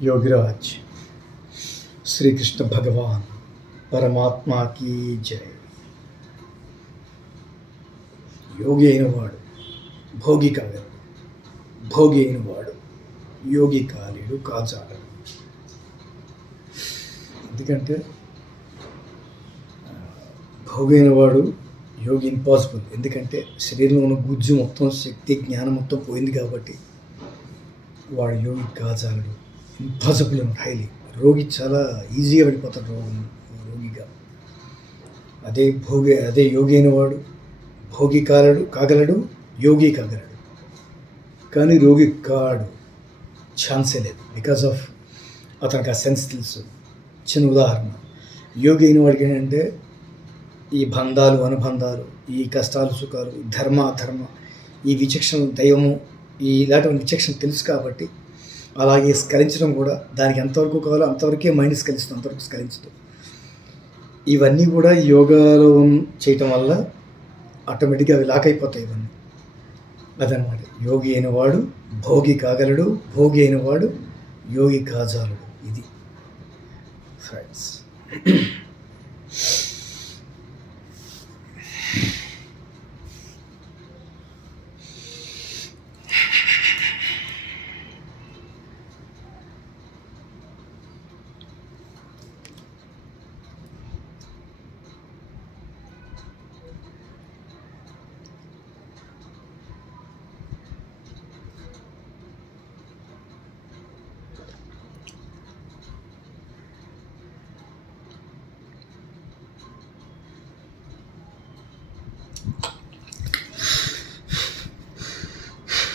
योगीराज श्री कृष्ण भगवान परमात्मा की जय। योगी అయినవాడు భోగి కాగలడు, భోగి అయినవాడు యోగి కాలేడు కాజాలడు. ఎందుకంటే భోగి అయినవాడు యోగి ఇంపాసిబుల్. ఎందుకంటే శరీరంలో ఉన్న గుజ్జు మొత్తం, శక్తి, జ్ఞానం మొత్తం పోయింది కాబట్టి వాడు యోగి కాజాలడు. Impossible and highly. రోగి చాలా ఈజీగా వెళ్ళిపోతాడు రోగిగా. అదే యోగి అయినవాడు భోగి కాగలడు, యోగి కాగలడు, కానీ రోగి కాడు. ఛాన్సే లేదు. బికాస్ ఆఫ్ అతనికి ఆ సెన్స్ తెలుసు. చిన్న ఉదాహరణ, యోగి అయిన వాడికి ఏంటంటే ఈ బంధాలు, అనుబంధాలు, ఈ కష్టాలు, సుఖాలు, ధర్మ అధర్మ, ఈ విచక్షణ, దైవము, ఇలాంటి విచక్షణ తెలుసు కాబట్టి అలాగే స్కరించడం కూడా దానికి ఎంతవరకు కావాలో అంతవరకే మైండ్ స్కలిస్తుంది, అంతవరకు స్కరించదు. ఇవన్నీ కూడా యోగాలో చేయటం వల్ల ఆటోమేటిక్గా అవి లాక్ అయిపోతాయి. ఇవన్నీ అదనమాట. యోగి అయినవాడు భోగి కాగలడు, భోగి అయినవాడు యోగి కాజాలడు. ఇది ఫ్రెండ్స్.